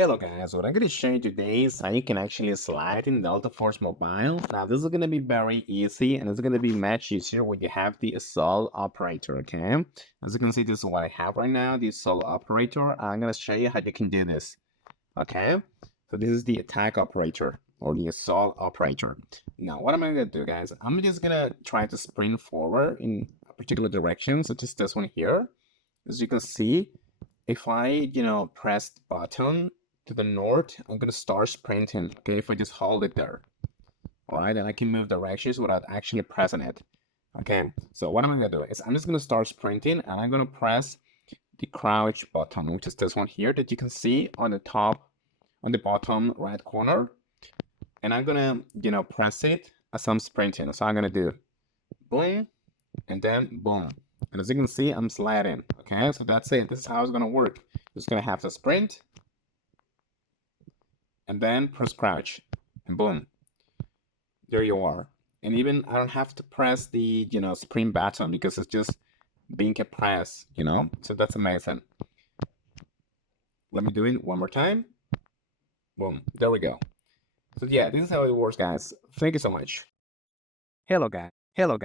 Hello guys, what I'm going to show you today is how you can actually slide in Delta Force Mobile. Now this is going to be very easy and it's going to be much easier when you have the assault operator, okay? As you can see, this is what I have right now, the assault operator. I'm going to show you how you can do this, okay? So this is the attack operator or the assault operator. Now what am I going to do, guys? I'm just going to try to sprint forward in a particular direction, such as this one here. As you can see, if I, press the button to the north, I'm gonna start sprinting, okay, if I just hold it there. All right, and I can move directions without actually pressing it. Okay, so what I'm gonna do is I'm just gonna start sprinting and I'm gonna press the crouch button, which is this one here that you can see on the top, on the bottom right corner. And I'm gonna, press it as I'm sprinting. So I'm gonna do boom and then boom. And as you can see, I'm sliding. Okay, so that's it. This is how it's gonna work. Just gonna have to sprint and then press crouch and boom, there you are. And even I don't have to press the sprint button because it's just being a press, so that's amazing. Let me do it one more time. Boom, there we go. So yeah, this is how it works, guys. Thank you so much. Hello guys.